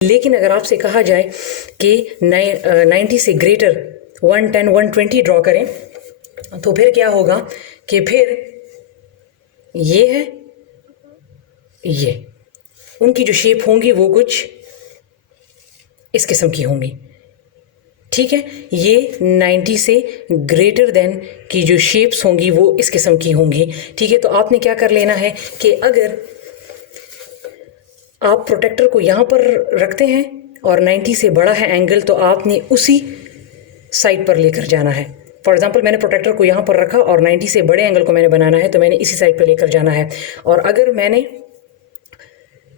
लेकिन अगर आपसे कहा जाए कि 90 से ग्रेटर 110 120 ड्रॉ करें, तो फिर क्या होगा कि फिर ये है, ये उनकी जो शेप होंगी वो कुछ इस किस्म की होंगी। ठीक है, ये 90 से ग्रेटर देन की जो शेप्स होंगी वो इस किस्म की होंगी। ठीक है, तो आपने क्या कर लेना है कि अगर आप प्रोटेक्टर को यहाँ पर रखते हैं और 90 से बड़ा है एंगल, तो आपने उसी साइड पर लेकर जाना है। फॉर एग्जांपल मैंने प्रोटेक्टर को यहाँ पर रखा और 90 से बड़े एंगल को मैंने बनाना है, तो मैंने इसी साइड पर लेकर जाना है। और अगर मैंने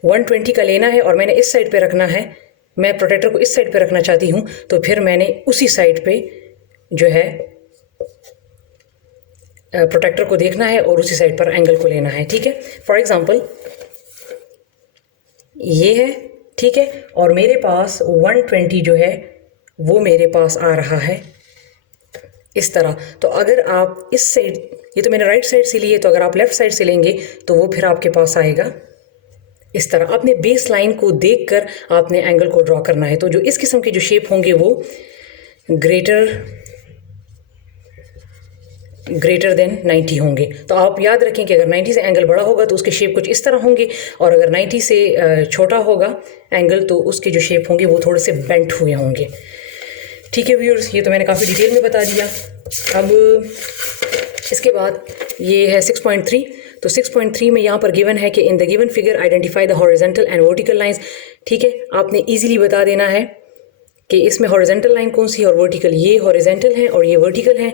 120 का लेना है और मैंने इस साइड पे रखना है, मैं प्रोटेक्टर को इस साइड पे रखना चाहती हूँ, तो फिर मैंने उसी साइड पे जो है प्रोटेक्टर को देखना है और उसी साइड पर एंगल को लेना है। ठीक है, फॉर एग्जांपल ये है, ठीक है, और मेरे पास 120 जो है वो मेरे पास आ रहा है इस तरह। तो अगर आप इस साइड, ये तो मैंने राइट साइड से लिए, तो अगर आप लेफ्ट साइड से लेंगे तो वो फिर आपके पास आएगा इस तरह। अपने बेस लाइन को देखकर आपने एंगल को ड्रॉ करना है। तो जो इस किस्म के जो शेप होंगे वो ग्रेटर देन 90 होंगे। तो आप याद रखें कि अगर 90 से एंगल बड़ा होगा तो उसके शेप कुछ इस तरह होंगे, और अगर 90 से छोटा होगा एंगल तो उसके जो शेप होंगे वो थोड़े से बेंट हुए होंगे। ठीक है व्यूअर्स, ये तो मैंने काफ़ी डिटेल में बता दिया। अब इसके बाद ये है 6.3। तो 6.3 में यहाँ पर गिवन है कि in the given figure identify the horizontal and vertical lines. ठीक है, आपने इजीली बता देना है कि इसमें हॉरिजॉन्टल लाइन कौन सी है और वर्टिकल, ये हॉरिजॉन्टल है और ये वर्टिकल है।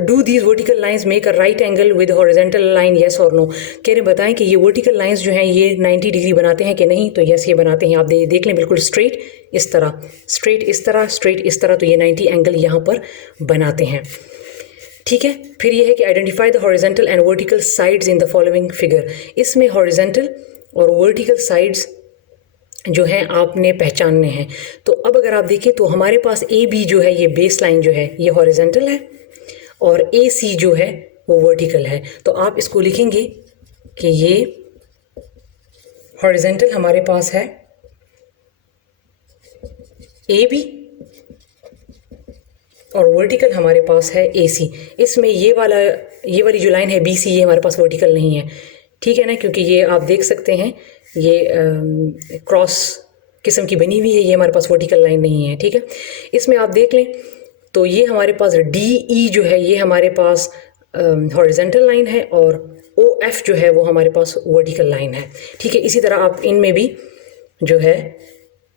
Do these vertical lines make a right angle with horizontal line, yes और नो। कह रहे बताएं कि ये वर्टिकल लाइंस जो हैं ये 90 डिग्री बनाते हैं कि नहीं, तो यस ये बनाते हैं। आप देख लें बिल्कुल स्ट्रेट इस तरह, स्ट्रेट इस तरह, स्ट्रेट इस तरह, तो ये 90 एंगल यहाँ पर बनाते हैं। ठीक है, फिर ये है कि identify the horizontal and vertical sides in the following figure. इसमें हॉरिजॉन्टल और वर्टिकल साइड्स जो हैं आपने पहचानने हैं। तो अब अगर आप देखें तो हमारे पास ए बी जो है, ये बेस लाइन जो है ये हॉरिजॉन्टल है और ए सी जो है वो वर्टिकल है। तो आप इसको लिखेंगे कि ये हॉरिजॉन्टल हमारे पास है ए बी और वर्टिकल हमारे पास है ए सी। इसमें ये वाली जो लाइन है बी सी, ये हमारे पास वर्टिकल नहीं है। ठीक है ना, क्योंकि ये आप देख सकते हैं ये क्रॉस किस्म की बनी हुई है, ये हमारे पास वर्टिकल लाइन नहीं है। ठीक है, इसमें आप देख लें तो ये हमारे पास डी ई जो है ये हमारे पास हॉरिजॉन्टल लाइन है और ओ एफ जो है वो हमारे पास वर्टिकल लाइन है। ठीक है, इसी तरह आप इनमें भी जो है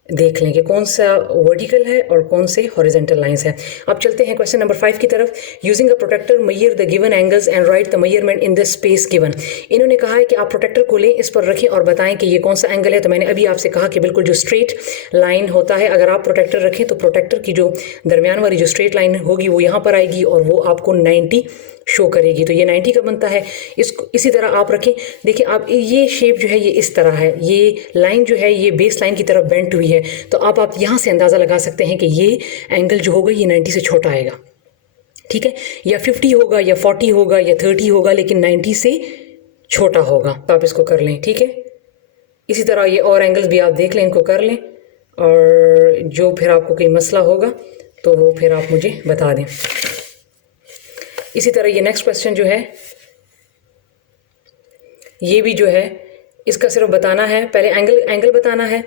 देख लें कि कौन सा वर्टिकल है और कौन से हॉरिजॉन्टल लाइंस है। अब चलते हैं क्वेश्चन नंबर 5 की तरफ। Using a protractor measure the given angles and write the measurement in the space given. इन्होंने कहा है कि आप प्रोटेक्टर को लें, इस पर रखें और बताएं कि ये कौन सा एंगल है। तो मैंने अभी आपसे कहा कि बिल्कुल जो स्ट्रेट लाइन होता है, अगर आप प्रोटेक्टर रखें तो प्रोटेक्टर की जो दरमियान वाली जो स्ट्रेट लाइन होगी वो यहाँ पर आएगी और वो आपको 90 शो करेगी। तो ये 90 का बनता है। इसको इसी तरह आप रखें। देखिए आप ये शेप जो है ये इस तरह है, ये लाइन जो है ये बेस लाइन की तरफ बेंट हुई है। तो आप यहाँ से अंदाज़ा लगा सकते हैं कि ये एंगल जो होगा ये 90 से छोटा आएगा। ठीक है, या 50 होगा या 40 होगा या 30 होगा, लेकिन 90 से छोटा होगा। तो आप इसको कर लें। ठीक है, इसी तरह ये और एंगल्स भी आप देख लें, इनको कर लें, और जो फिर आपको कोई मसला होगा तो वो फिर आप मुझे बता दें। इसी तरह ये नेक्स्ट क्वेश्चन जो है ये भी जो है इसका सिर्फ बताना है, पहले एंगल बताना है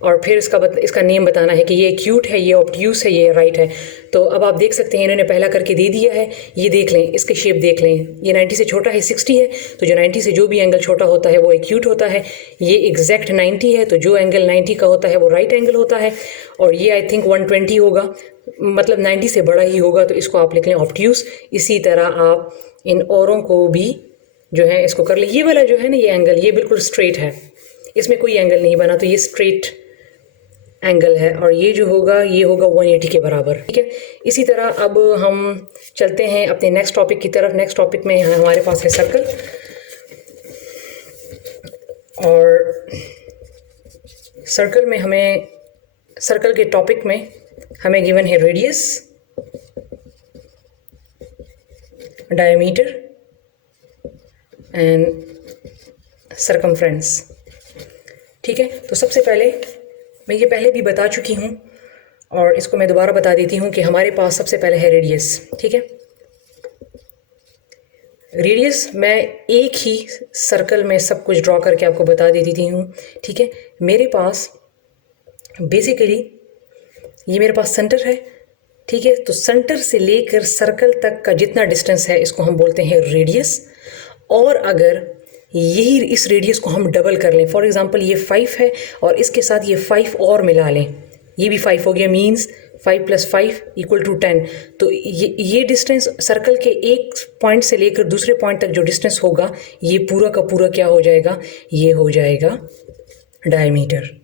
और फिर इसका नेम बताना है कि ये एक्यूट है, ये ऑब्ट्यूस है, ये राइट है। तो अब आप देख सकते हैं इन्होंने पहला करके दे दिया है। ये देख लें, इसके शेप देख लें, ये 90 से छोटा है, 60 है। तो जो 90 से जो भी एंगल छोटा होता है वो एक्यूट होता है। ये एग्जैक्ट 90 है, तो जो एंगल 90 का होता है वो राइट एंगल होता है। और ये आई थिंक 120 होगा, मतलब 90 से बड़ा ही होगा, तो इसको आप लिख लें ऑब्ट्यूस। इसी तरह आप इन औरों को भी जो है इसको कर लें। ये वाला जो है ना ये एंगल ये बिल्कुल स्ट्रेट है, इसमें कोई एंगल नहीं बना, तो ये स्ट्रेट एंगल है और ये जो होगा ये होगा 180 के बराबर। ठीक है, इसी तरह अब हम चलते हैं अपने नेक्स्ट टॉपिक की तरफ। नेक्स्ट टॉपिक में हमारे पास है सर्कल, और सर्कल में हमें सर्कल के टॉपिक में हमें गिवन है रेडियस, डायमीटर एंड सरकमफ्रेंस। ठीक है, तो सबसे पहले मैं ये पहले भी बता चुकी हूँ और इसको मैं दोबारा बता देती हूँ कि हमारे पास सबसे पहले है रेडियस, ठीक है। रेडियस मैं एक ही सर्कल में सब कुछ ड्रॉ करके आपको बता देती हूँ, ठीक है। मेरे पास बेसिकली ये मेरे पास सेंटर है, ठीक है। तो सेंटर से लेकर सर्कल तक का जितना डिस्टेंस है इसको हम बोलते हैं रेडियस। और अगर यही इस रेडियस को हम डबल कर लें, फॉर एग्जांपल ये 5 है और इसके साथ ये 5 और मिला लें, ये भी 5 हो गया, मीन्स 5 + 5 = 10। तो ये डिस्टेंस सर्कल के एक पॉइंट से लेकर दूसरे पॉइंट तक जो डिस्टेंस होगा ये पूरा का पूरा क्या हो जाएगा, ये हो जाएगा डायमीटर,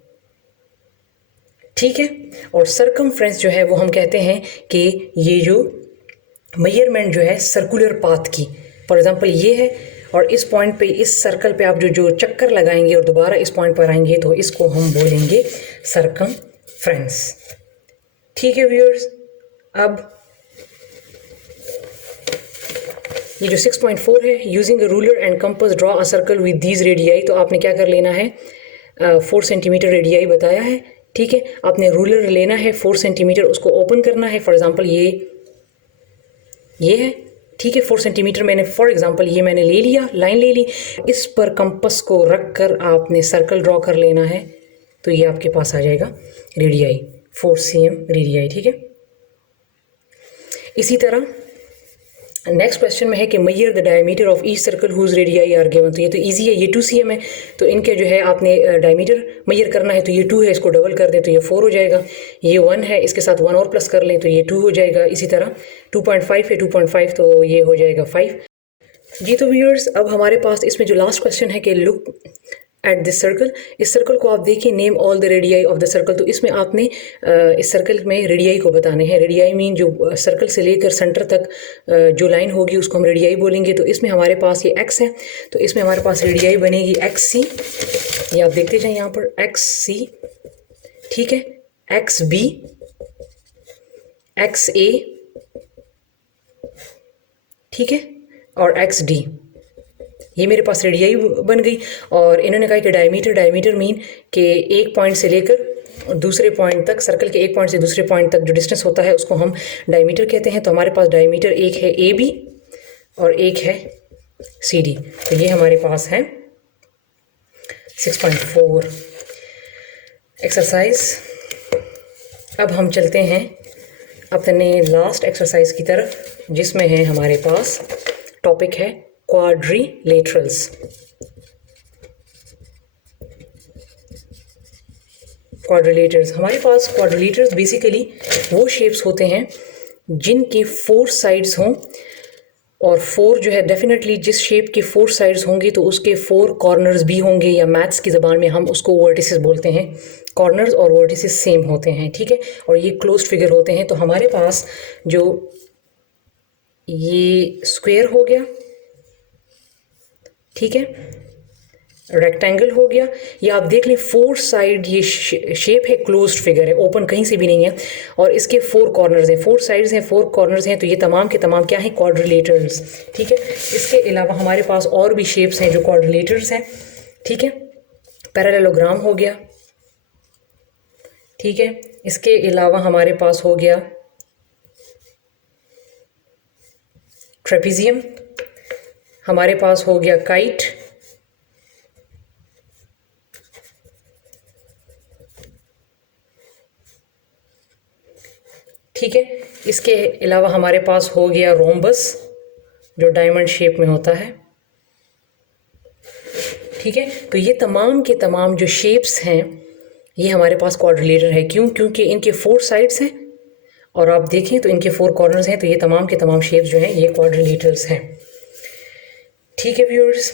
ठीक है। और सरकमफ्रेंस जो है वो हम कहते हैं कि ये जो मेजरमेंट जो है सर्कुलर पाथ की, फॉर एग्जांपल ये है और इस पॉइंट पे इस सर्कल पे आप जो चक्कर लगाएंगे और दोबारा इस पॉइंट पर आएंगे तो इसको हम बोलेंगे सरकमफ्रेंस, ठीक है व्यूअर्स। अब ये जो 6.4 है, using a ruler and compass draw a circle with these radii, तो आपने क्या कर लेना है, 4 सेंटीमीटर रेडियाई बताया है, ठीक है। आपने रूलर लेना है 4 सेंटीमीटर, उसको ओपन करना है, फॉर एग्जांपल ये है, ठीक है। 4 सेंटीमीटर मैंने फॉर एग्जांपल ये मैंने ले लिया, लाइन ले ली, इस पर कंपास को रख कर आपने सर्कल ड्रॉ कर लेना है, तो ये आपके पास आ जाएगा रेडियाई, 4 cm रेडियाई, ठीक है। इसी तरह नेक्स्ट क्वेश्चन में है कि measure the diameter of each circle whose radii are given, तो ये तो इजी है, ये 2 cm है, तो इनके जो है आपने डायमीटर मेजर करना है, तो ये 2 है, इसको डबल कर दें तो ये 4 हो जाएगा, ये 1 है, इसके साथ 1 और प्लस कर लें तो ये 2 हो जाएगा, इसी तरह 2.5 है, 2.5 तो ये हो जाएगा 5। जी तो व्यूअर्स, अब हमारे पास इसमें जो लास्ट क्वेश्चन है कि लुक एट दिस सर्कल, इस सर्कल को आप देखिए, name all the radii of the circle, तो इसमें आपने इस सर्कल में रेडियाई को बताने हैं। रेडियाई मीन जो सर्कल से लेकर सेंटर तक जो लाइन होगी उसको हम रेडियाई बोलेंगे। तो इसमें हमारे पास ये x है, तो इसमें हमारे पास रेडियाई बनेगी XC, ये आप देखते जाए यहाँ पर XC, ठीक है, XB, XA, ठीक है, और XD, ये मेरे पास रेडियाई बन गई। और इन्होंने कहा कि डायमीटर मीन कि एक पॉइंट से लेकर दूसरे पॉइंट तक, सर्कल के एक पॉइंट से दूसरे पॉइंट तक जो डिस्टेंस होता है उसको हम डायमीटर कहते हैं। तो हमारे पास डायमीटर एक है AB और एक है CD, तो ये हमारे पास है 6.4 एक्सरसाइज। अब हम चलते हैं अपने लास्ट एक्सरसाइज की तरफ, जिसमें है हमारे पास टॉपिक है क्वाड्रिलेटरल्स। क्वाड्रिलेटर्स, हमारे पास क्वाड्रिलेटर्स बेसिकली वो शेप्स होते हैं जिनकी 4 साइड्स हों, और 4 जो है डेफिनेटली जिस शेप के 4 साइड्स होंगी तो उसके 4 कॉर्नर्स भी होंगे, या मैथ्स की ज़बान में हम उसको वर्टिसेस बोलते हैं। कॉर्नर्स और वर्टिसेस सेम होते हैं, ठीक है, और ये क्लोज्ड फिगर होते हैं। तो हमारे पास जो ये स्क्वायर हो गया, ठीक है, रेक्टेंगल हो गया, ये आप देख लें 4 साइड ये शेप है, क्लोज्ड फिगर है, ओपन कहीं से भी नहीं है, और इसके 4 कॉर्नर्स हैं, 4 साइड्स हैं, 4 कॉर्नर्स हैं, तो ये तमाम के तमाम क्या हैं, क्वाड्रिलेटरल्स, ठीक है। इसके अलावा हमारे पास और भी शेप्स हैं जो क्वाड्रिलेटर्स हैं, ठीक है। पैरेललोग्राम हो गया, ठीक है। इसके अलावा हमारे पास हो गया ट्रेपीजियम, हमारे पास हो गया काइट, ठीक है। इसके अलावा हमारे पास हो गया रोम्बस जो डायमंड शेप में होता है, ठीक है। तो ये तमाम के तमाम जो शेप्स हैं ये हमारे पास क्वाड्रिलेटर है। क्यों? क्योंकि इनके 4 साइड्स हैं और आप देखें तो इनके 4 कॉर्नर्स हैं, तो ये तमाम के तमाम शेप्स जो हैं ये क्वाड्रिलेटर्स हैं, ठीक है व्यूअर्स।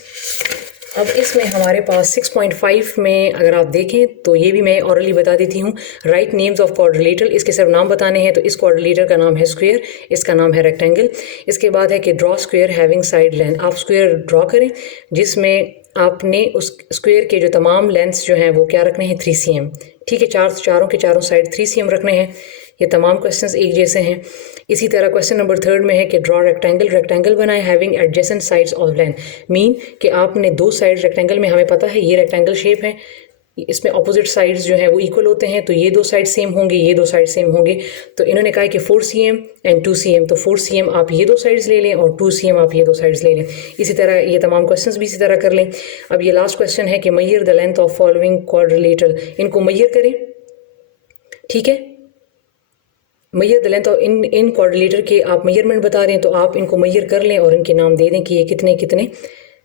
अब इसमें हमारे पास 6.5 में अगर आप देखें तो ये भी मैं ऑरली बता देती हूँ, राइट नेम्स ऑफ क्वाड्रिलेटर, इसके सिर्फ नाम बताने हैं। तो इस क्वाड्रिलेटर का नाम है स्क्वायर, इसका नाम है रेक्टेंगल। इसके बाद है कि draw square having side length, आप स्क्वायर ड्रॉ करें जिसमें आपने उस स्क्वायर के जो तमाम लेंथ्स जो हैं वो क्या रखने हैं, 3 cm, ठीक है। चारों के चारों साइड 3 cm रखने हैं। ये तमाम क्वेश्चंस एक जैसे हैं। इसी तरह क्वेश्चन नंबर 3 में है कि ड्रॉ रेक्टेंगल बनाए having adjacent sides of length, mean कि आपने 2 साइड रेक्टेंगल में, हमें पता है ये रेक्टेंगल शेप है, इसमें अपोजिट साइड्स जो हैं वो इक्वल होते हैं, तो ये दो साइड सेम होंगे, ये दो साइड सेम होंगे। तो इन्होंने कहा है कि 4 cm एंड 2 cm, तो 4 cm आप ये दो साइड्स ले लें और 2 cm आप ये दो साइड्स ले लें। इसी तरह ये तमाम क्वेश्चंस भी इसी तरह कर लें। अब ये लास्ट क्वेश्चन है कि Maihar the length of following quadrilateral, इनको मैयर करें, ठीक है। Maihar the length of in quadrilateral के आप मेजरमेंट बता रहे हैं, तो आप इनको मैयर कर लें और इनके नाम दे दें कि ये कितने कितने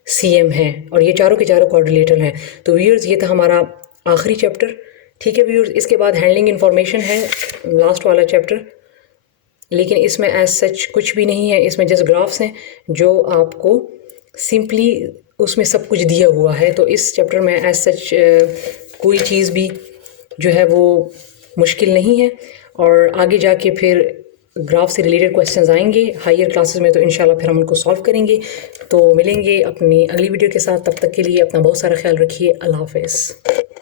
cm हैं, और ये चारों के चारों क्वाड्रिलेटरल हैं। तो व्यूअर्स ये था हमारा आखिरी चैप्टर, ठीक है व्यूअर्स। इसके बाद हैंडलिंग इंफॉर्मेशन है, लास्ट वाला चैप्टर, लेकिन इसमें एज सच कुछ भी नहीं है, इसमें जस्ट ग्राफ्स हैं जो आपको सिंपली उसमें सब कुछ दिया हुआ है। तो इस चैप्टर में एज सच कोई चीज़ भी जो है वो मुश्किल नहीं है, और आगे जाके फिर ग्राफ से रिलेटेड क्वेश्चंस आएंगे हायर क्लासेस में, तो इंशाल्लाह फिर हम उनको सॉल्व करेंगे। तो मिलेंगे अपनी अगली वीडियो के साथ, तब तक के लिए अपना बहुत सारा ख्याल रखिए। अल्लाह हाफ़िज़।